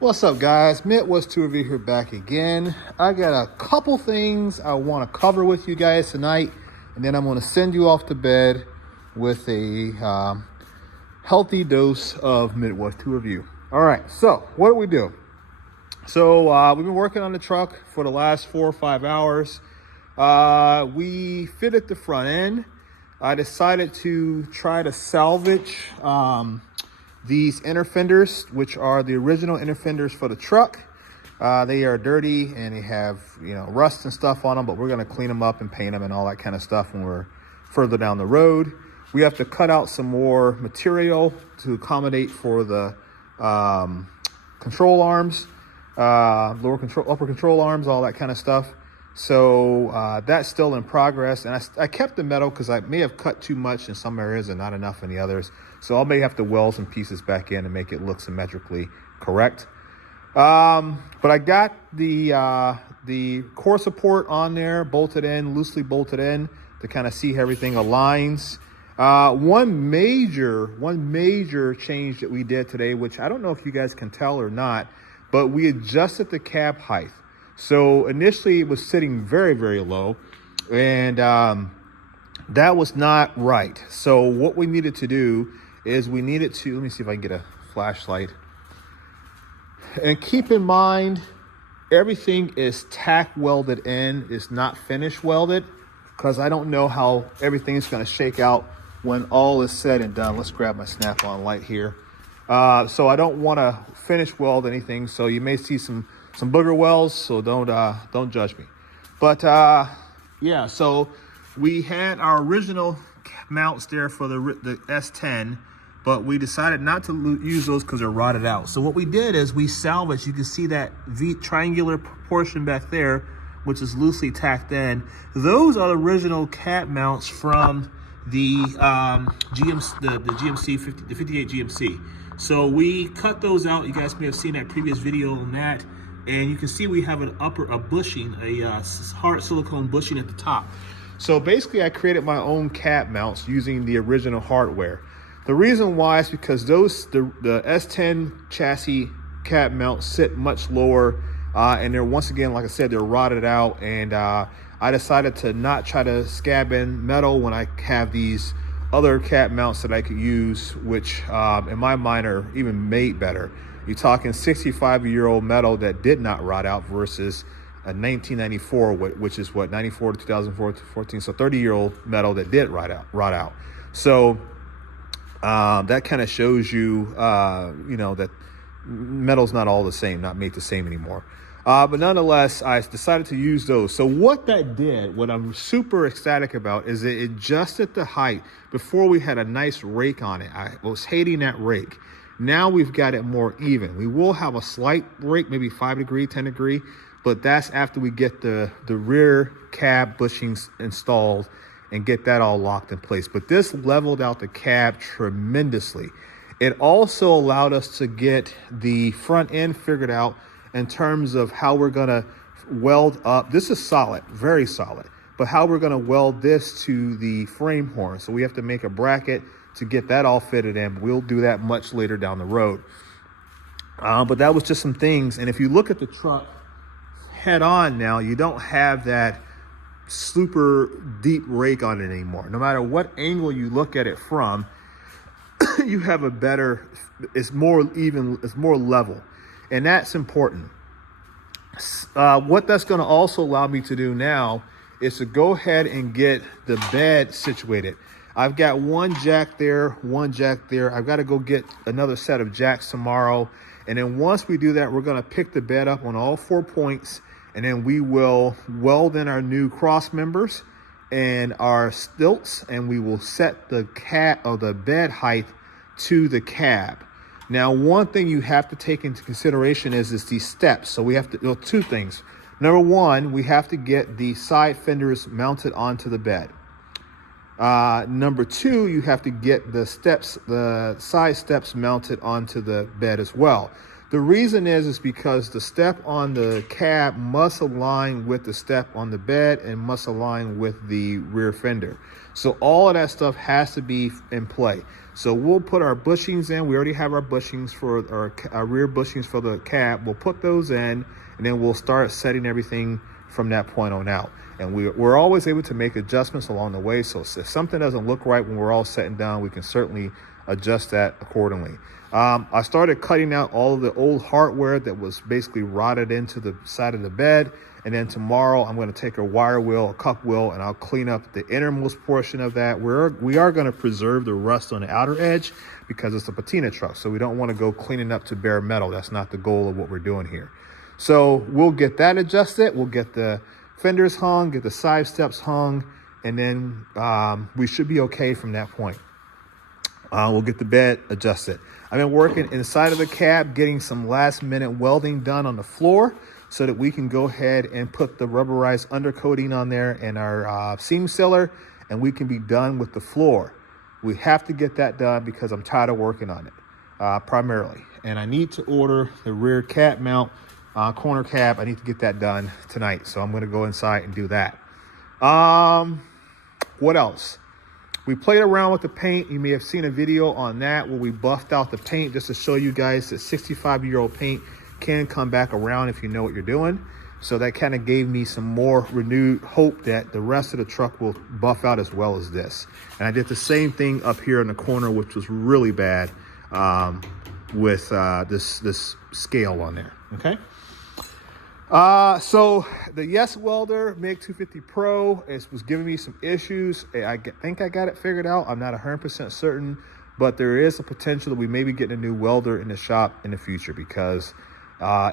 What's up, guys? Midwest Tour Review here, back again. I got a couple things I want to cover with you guys tonight, and then I'm going to send you off to bed with a healthy dose of Midwest Tour Review. All right, so what do we do? So we've been working on the truck for the last 4 or 5 hours. We fitted the front end. I decided to try to salvage these inner fenders, which are the original inner fenders for the truck. They are dirty and they have, rust and stuff on them, but we're going to clean them up and paint them and all that kind of stuff when we're further down the road. We have to cut out some more material to accommodate for the control arms, upper control arms, all that kind of stuff. So that's still in progress, and I kept the metal because I may have cut too much in some areas and not enough in the others. So I may have to weld some pieces back in and make it look symmetrically correct. But I got the core support on there, bolted in, loosely bolted in, to kind of see how everything aligns. One major change that we did today, which I don't know if you guys can tell or not, but we adjusted the cab height. So initially it was sitting very, very low, and that was not right. So what we needed to do is let me see if I can get a flashlight. And keep in mind, everything is tack welded in, it's not finish welded, because I don't know how everything's gonna shake out when all is said and done. Let's grab my Snap-on light here. So I don't wanna finish weld anything, so you may see some booger welds, so don't judge me. But yeah, so we had our original mounts there for the S10, but we decided not to use those because they're rotted out. So what we did is we salvaged, you can see that triangular portion back there, which is loosely tacked in. Those are the original cab mounts from the GMC, the 58 GMC. So we cut those out. You guys may have seen that previous video on that. And you can see we have a bushing, a hard silicone bushing at the top. So basically I created my own cab mounts using the original hardware. The reason why is because the S10 chassis cab mounts sit much lower, and they're, once again, like I said, they're rotted out, and I decided to not try to scab in metal when I have these other cab mounts that I could use, which in my mind are even made better. You're talking 65-year-old metal that did not rot out versus a 1994, which is what, 94 to 2014, so 30-year-old metal that did rot out. So that kind of shows you, that metal's not all the same, not made the same anymore. But nonetheless, I decided to use those. So what that did, what I'm super ecstatic about, is it adjusted the height. Before we had a nice rake on it. I was hating that rake. Now we've got it more even. We will have a slight rake, maybe 5 degree, 10 degree, but that's after we get the rear cab bushings installed and get that all locked in place. But this leveled out the cab tremendously. It also allowed us to get the front end figured out in terms of how we're gonna weld up. This is solid, very solid, but how we're gonna weld this to the frame horn. So we have to make a bracket to get that all fitted in. We'll do that much later down the road. But that was just some things. And if you look at the truck head on now, you don't have that super deep rake on it anymore. No matter what angle you look at it from, you have a better, it's more even, it's more level. And that's important. What that's gonna also allow me to do now is to go ahead and get the bed situated. I've got one jack there, one jack there. I've got to go get another set of jacks tomorrow. And then once we do that, we're going to pick the bed up on all 4 points. And then we will weld in our new cross members and our stilts. And we will set the bed height to the cab. Now, one thing you have to take into consideration is these steps. So we have to do two things. Number one, we have to get the side fenders mounted onto the bed. Number two, you have to get the side steps mounted onto the bed as well. The reason is because the step on the cab must align with the step on the bed and must align with the rear fender. So all of that stuff has to be in play. So we'll put our bushings in. We already have our bushings for our rear bushings for the cab. We'll put those in, and then we'll start setting everything from that point on out. And we're always able to make adjustments along the way. So if something doesn't look right when we're all set and done, we can certainly adjust that accordingly. I started cutting out all of the old hardware that was basically rotted into the side of the bed. And then tomorrow I'm going to take a wire wheel, a cup wheel, and I'll clean up the innermost portion of that. We are going to preserve the rust on the outer edge because it's a patina truck. So we don't want to go cleaning up to bare metal. That's not the goal of what we're doing here. So we'll get that adjusted. We'll get the fenders hung, get the side steps hung, and then we should be okay from that point. We'll get the bed adjusted. I've been working inside of the cab, getting some last minute welding done on the floor so that we can go ahead and put the rubberized undercoating on there and our seam sealer, and we can be done with the floor. We have to get that done because I'm tired of working on it primarily. And I need to order the rear cab mount, corner cab. I need to get that done tonight. So I'm going to go inside and do that. What else? We played around with the paint. You may have seen a video on that where we buffed out the paint just to show you guys that 65-year-old paint can come back around if you know what you're doing. So that kind of gave me some more renewed hope that the rest of the truck will buff out as well as this. And I did the same thing up here in the corner, which was really bad with this scale on there, okay? So the Yes Welder MIG 250 Pro was giving me some issues. I think I got it figured out. I'm not 100% certain, but there is a potential that we may be getting a new welder in the shop in the future because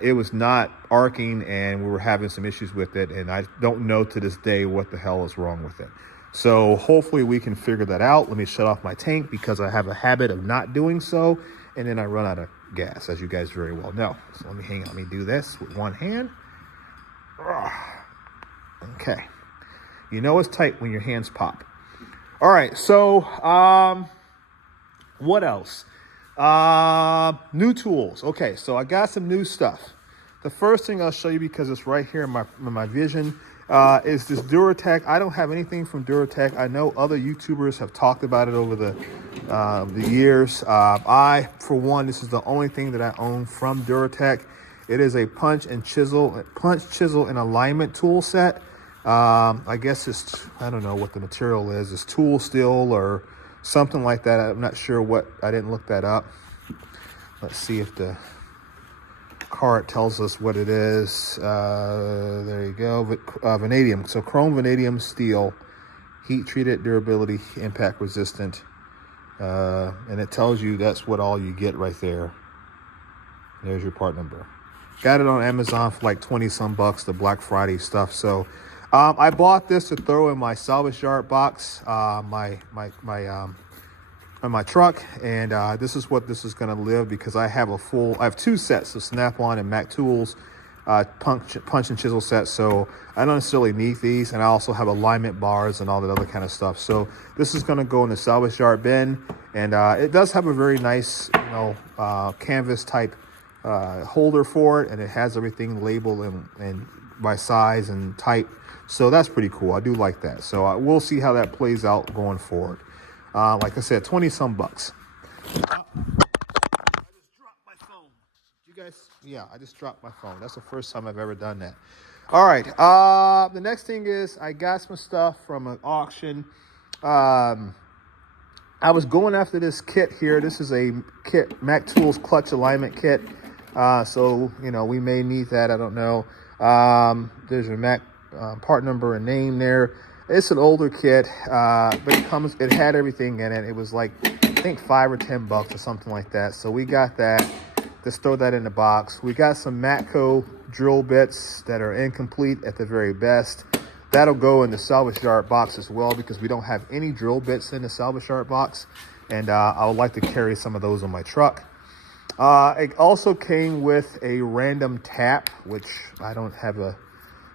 it was not arcing and we were having some issues with it. And I don't know to this day what the hell is wrong with it. So hopefully we can figure that out. Let me shut off my tank because I have a habit of not doing so. And then I run out of gas, as you guys very well know. So let me do this with one hand. Okay, you know it's tight when your hands pop. All right, so what else? New tools. Okay, so I got some new stuff. The first thing I'll show you, because it's right here in my vision, is this Duratec. I don't have anything from Duratec. I know other YouTubers have talked about it over the years. I, for one, this is the only thing that I own from Duratec. It is a punch, chisel, and alignment tool set. I guess it's, I don't know what the material is. It's tool steel or something like that. I'm not sure what, I didn't look that up. Let's see if the card tells us what it is. There you go, vanadium. So chrome vanadium steel, heat treated, durability, impact resistant. And it tells you that's what all you get right there. There's your part number. Got it on Amazon for like 20 some bucks, the Black Friday stuff. So I bought this to throw in my salvage yard box, my truck, and this is what this is going to live because I have two sets of Snap-on and Mac Tools punch and chisel sets. So I don't necessarily need these, and I also have alignment bars and all that other kind of stuff. So this is going to go in the salvage yard bin, and it does have a very nice, canvas type holder for it, and it has everything labeled and by size and type. So that's pretty cool. I do like that. So we'll see how that plays out going forward. Like I said, 20 some bucks. I just dropped my phone. You guys, yeah, I just dropped my phone. That's the first time I've ever done that. All right. The next thing is I got some stuff from an auction. I was going after this kit here. This is a kit, Mac Tools clutch alignment kit. So, we may need that. I don't know. There's a Mac part number and name there. It's an older kit, but it had everything in it. It was like, I think $5 or $10 or something like that. So we got that. Just throw that in the box. We got some Matco drill bits that are incomplete at the very best. That'll go in the salvage yard box as well because we don't have any drill bits in the salvage yard box. And I would like to carry some of those on my truck. It also came with a random tap, which I don't have a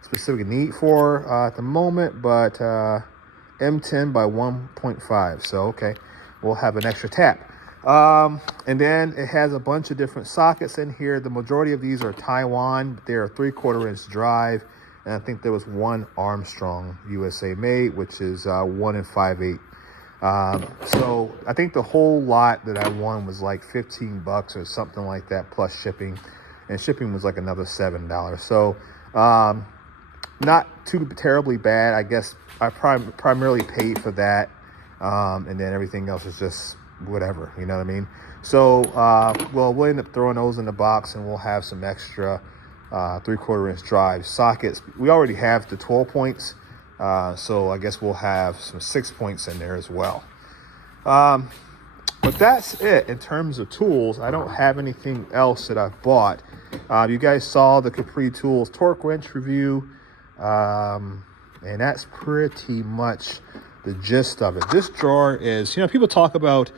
specific need for at the moment, but M10 by 1.5. So, okay, we'll have an extra tap. And then it has a bunch of different sockets in here. The majority of these are Taiwan. They're a 3/4 inch drive. And I think there was one Armstrong USA made, which is 1 5/8. So I think the whole lot that I won was like $15 or something like that, plus shipping. And shipping was like another $7. So not too terribly bad. I guess I primarily paid for that. And then everything else is just whatever, you know what I mean? So, well, we'll end up throwing those in the box, and we'll have some extra 3/4 inch drive sockets. We already have the 12 points. So I guess we'll have some 6 points in there as well. But that's it in terms of tools. I don't have anything else that I've bought. You guys saw the Capri Tools torque wrench review. And that's pretty much the gist of it. This drawer is, you know, people talk about,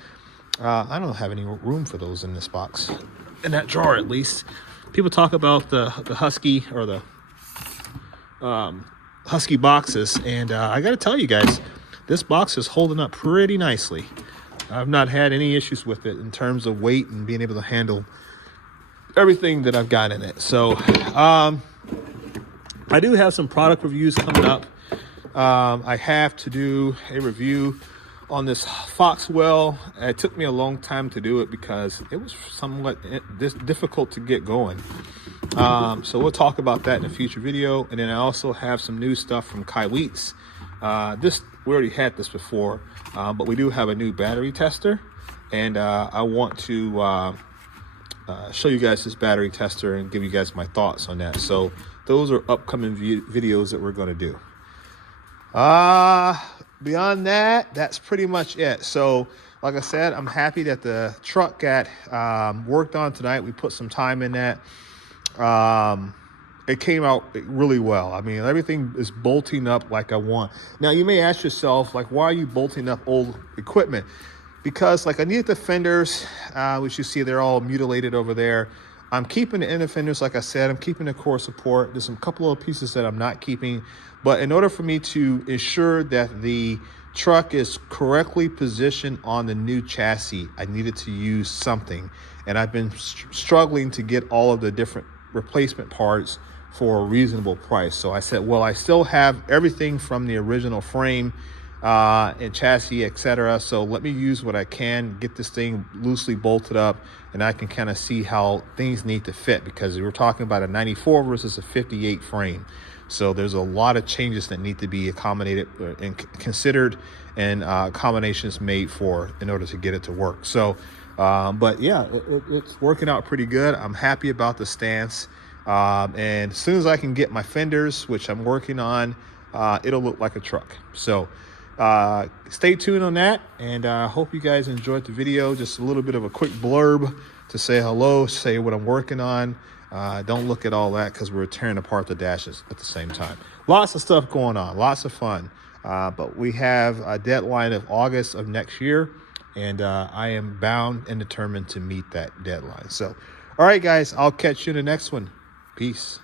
I don't have any room for those in this box, in that drawer at least. People talk about the Husky, or the Husky boxes, and I got to tell you guys, this box is holding up pretty nicely. I've not had any issues with it in terms of weight and being able to handle everything that I've got in it. So I do have some product reviews coming up. I have to do a review on this Foxwell. It took me a long time to do it because it was somewhat difficult to get going. So we'll talk about that in a future video. And then I also have some new stuff from Kai Wheats. We already had this before, but we do have a new battery tester, and I want to show you guys this battery tester and give you guys my thoughts on that. So those are upcoming videos that we're going to do. Beyond that, that's pretty much it. So like I said, I'm happy that the truck got worked on tonight. We put some time in that. It came out really well. I mean, everything is bolting up like I want. Now, you may ask yourself, like, why are you bolting up old equipment? Because, like, I needed the fenders, which you see they're all mutilated over there. I'm keeping the inner fenders, like I said. I'm keeping the core support. There's some couple of pieces that I'm not keeping. But in order for me to ensure that the truck is correctly positioned on the new chassis, I needed to use something. And I've been struggling to get all of the different replacement parts for a reasonable price. So I said, well, I still have everything from the original frame and chassis, etc. So let me use what I can, get this thing loosely bolted up, and I can kind of see how things need to fit, because we're talking about a 94 versus a 58 frame. So there's a lot of changes that need to be accommodated and considered, and combinations made for in order to get it to work. So, but yeah, it's working out pretty good. I'm happy about the stance. And as soon as I can get my fenders, which I'm working on, it'll look like a truck. So stay tuned on that, and I hope you guys enjoyed the video. Just a little bit of a quick blurb to say hello, say what I'm working on. Don't look at all that, because we're tearing apart the dashes at the same time. Lots of stuff going on, lots of fun. But we have a deadline of August of next year, and I am bound and determined to meet that deadline. So, all right, guys, I'll catch you in the next one. Peace.